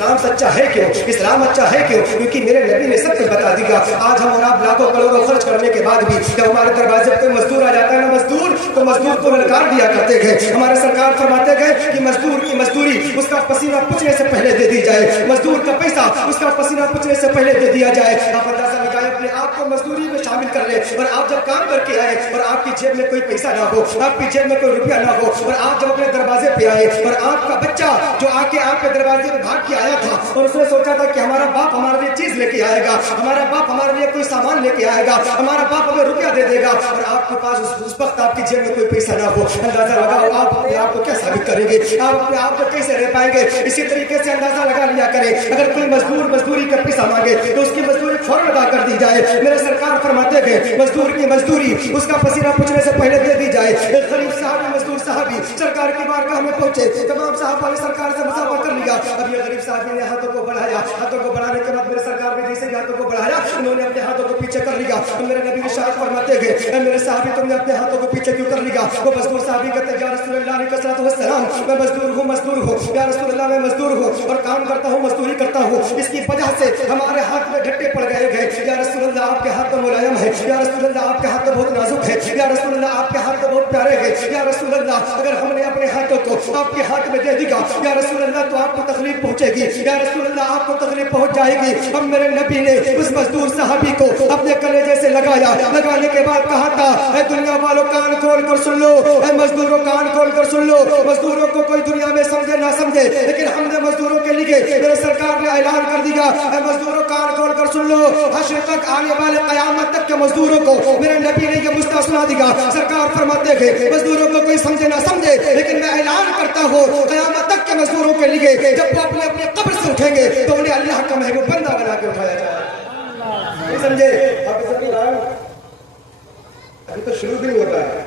اسلام سچا ہے کیوں؟ اسلام اچھا ہے کیوں؟ کیونکہ میرے نبی نے سب کچھ بتا دیا. آج ہم اور آپ لاکھوں کروڑوں خرچ کرنے کے بعد بھی جب ہمارے دروازے پہ مزدور آ جاتا ہے نا مزدور، تو مزدور کو للکار دیا کرتے گئے. ہمارے سرکار فرماتے گئے کہ مزدور کی مزدوری اس کا پسینہ پوچھنے سے پہلے دے دی جائے، مزدور کا پیسہ اس کا پسینہ پوچھنے سے پہلے دے دیا جائے. آپ اندازہ لگائیں اپنے آپ کو مزدوری میں شامل کر لیں، اور آپ جب کام کر کے آئے اور آپ کی جیب میں کوئی پیسہ نہ ہو، آپ کی جیب میں کوئی روپیہ نہ ہو، اور آپ جب اپنے دروازے پہ آئے اور آپ کا بچہ جو آ کے آپ کے دروازے پہ بھاگ کے آیا تھا اور اس نے سوچا تھا کہ ہمارا باپ ہمارے لیے چیز لے کے آئے گا، ہمارا باپ ہمارے لیے کوئی سامان لے کے آئے گا، ہمارا باپ ہمیں روپیہ دے دے گا، اور آپ کے پاس اس وقت آپ کی جیب میں کوئی پیسہ نہ ہو، اندازہ لگاؤ آپ اپنے آپ کو کیا ثابت کریں گے؟ آپ اپنے آپ کو کیسے رہ پائیں گے؟ اسی طریقے سے اندازہ لگا لیا کریں اگر کوئی مزدور مزدوری کا پیسہ مانگے تو اس کی مزدوری فوراً ادا کر دی جائے. میرے سرکار فرماتے گئے مزدور کی مزدوری اس کا پسینہ پوچھنے سے پہلے دے دی جائے. ایک غریب صاحب مزدور صاحبی سرکار کی بارگاہ میں پہنچے، تمام صحابہ نے سرکار سے مصافحہ کر لیا. اب یہ غریب صاحبی نے ہاتھوں کو بڑھایا، ہاتھوں کو بڑھانے کے بعد میرے سرکار نے جیسے ہاتھوں کو بڑھایا انہوں نے اپنے ہاتھوں کو پیچھے کر لیا. میرے نبی ارشاد فرماتے گئے اے میرے صحابی تم نے اپنے ہاتھوں کو پیچھے کیوں کر لیا؟ وہ مزدور صحابی کہتے یا رسول اللہ علیہ السلام میں مزدور ہوں یا رسول اللہ میں مزدور ہوں اور کام کرتا ہوں، مزدوری کرتا ہوں، اس کی وجہ سے ہمارے ہاتھ میں گھٹے پڑ گئے یا رسول اللہ آپ کے ہاتھ تو ملائم ہے، یا رسول اللہ آپ کے ہاتھ تو بہت نازک ہے، یا رسول اللہ آپ کے ہاتھ تو بہت پیارے ہیں، یا رسول اللہ اگر ہم نے اپنے ہاتھوں کو آپ کے ہاتھ میں دے دیا یا رسول اللہ تو آپ کو تکلیف پہنچے گی، یا رسول اللہ آپ کو تکلیف پہنچ جائے گی. اب میرے نبی نے اس مزدور صحابی کو اپنے کلیجے سے لگایا، لگانے کے بعد کہا تھا اے دنیا والوں کان کھول کر سن لو، اے مزدوروں کان کھول کر سن لو. مزدوروں کو کوئی دنیا میں سمجھے نہ سمجھے لیکن ہم نے مزدوروں کے لیے میرے سرکار نے اعلان کر دیا اے مزدوروں کان کھول کر سن لو. حشر تک آنے والے قیامت تک کے مزدوروں کو میرے نبی نے یہ مستہ سنا دیا. سرکار فرماتے ہیں مزدوروں کو کوئی سمجھے نہ سمجھے لیکن میں اعلان کرتا ہوں قیامت تک کے مزدوروں کے لیے جب وہ اپنے اپنے قبر سے اٹھیں گے تو انہیں اللہ کا محبوب بندہ بنا کے اٹھایا جائے. سمجھے؟ ابھی تو شروع بھی نہیں ہو رہا ہے.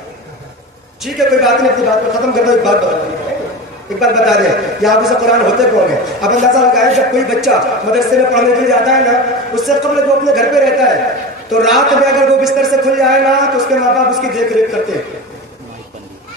ٹھیک ہے کوئی بات نہیں، اپنی بات کو ختم کر دو. ایک بات بتا دیں یہ حافظ قرآن ہوتے کون ہیں؟ اب اندازہ لگایا جب کوئی بچہ مدرسے میں پڑھنے کے لیے جاتا ہے نا اس سے قبل وہ اپنے گھر پہ رہتا ہے تو رات میں اگر وہ بستر سے کھل جائے نا تو اس کے ماں باپ اس کی دیکھ ریکھ کرتے ہیں،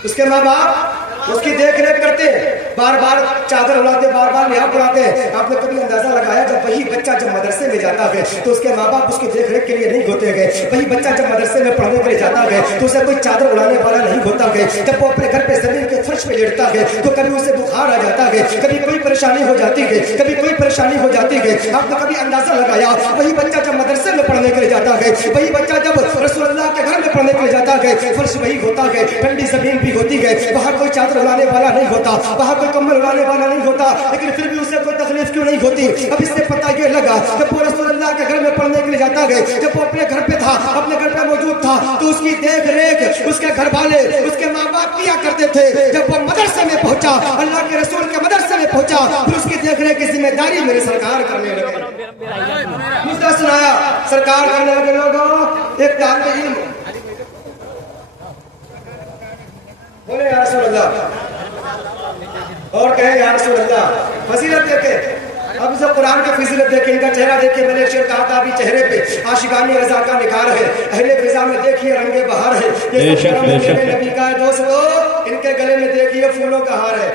اس کے ماں باپ اس کی دیکھ ریکھ کرتے ہیں، بار بار چادر اڑاتے، بار بار لحاف اڑاتے ہیں. آپ نے کبھی اندازہ لگایا جب وہی بچہ جب مدرسے میں جاتا ہے تو اس کے ماں باپ اس کی دیکھ ریکھ کے لیے نہیں ہوتے گئے. وہی بچہ جب مدرسے میں پڑھنے کے لیے جاتا ہے تو اسے کوئی چادر اڑانے والا نہیں ہوتا ہے. جب وہ اپنے گھر پہ زمین کے فرش پہ لیٹتا ہے تو کبھی اسے بخار آ جاتا ہے، کبھی کوئی پریشانی ہو جاتی ہے، کبھی کوئی پریشانی ہو جاتی ہے. آپ نے کبھی اندازہ لگایا وہی بچہ جب مدرسے میں پڑھنے کے لیے جاتا ہے، وہی بچہ جب رسول اللہ کے گھر میں پڑھنے کے لیے جاتا ہے فرش وہی ہوتا ہے، ٹھنڈی زمین بھی ہوتی ہے، وہاں کوئی چادر اڑانے والا نہیں ہوتا، وہاں کوئی کمبل اڑانے والا نہیں ہوتا، لیکن پھر بھی اسے کوئی تکلیف کیوں نہیں ہوتی؟ اب اس سے پتہ یہ لگا جب وہ رسول اللہ کے گھر میں پڑھنے کے لیے جاتا ہے، جب وہ اپنے گھر پہ تھا، اپنے گھر پہ موجود تھا تو اس کی دیکھ ریکھ اس کے گھر والے اس کے ماں باپ کیا کرتے تھے. جب وہ مدرسے میں پہنچا، اللہ کے رسول کے مدرسے میں پہنچا، پھر اس کی دیکھ ریکھ کی ذمہ داری میرے سرکار کرنے لگے. مجھے سنایا سرکار کرنے لگے. لوگوں ایک طالب علم بولے یا رسول اللہ اور کہیں یا رسول اللہ فضیلت دیکھیں. اب اسے قرآن کی فضیلت دیکھیں، ان کا چہرہ دیکھیں. میں نے شعر کہا تھا ابھی چہرے پہ عاشقانی رضا کا نکھار ہے، اہل فضا میں دیکھیے رنگ بہار ہے. یہ سب نبی کا ہے دوستو، ان کے گلے میں دیکھیے پھولوں کا ہار ہے.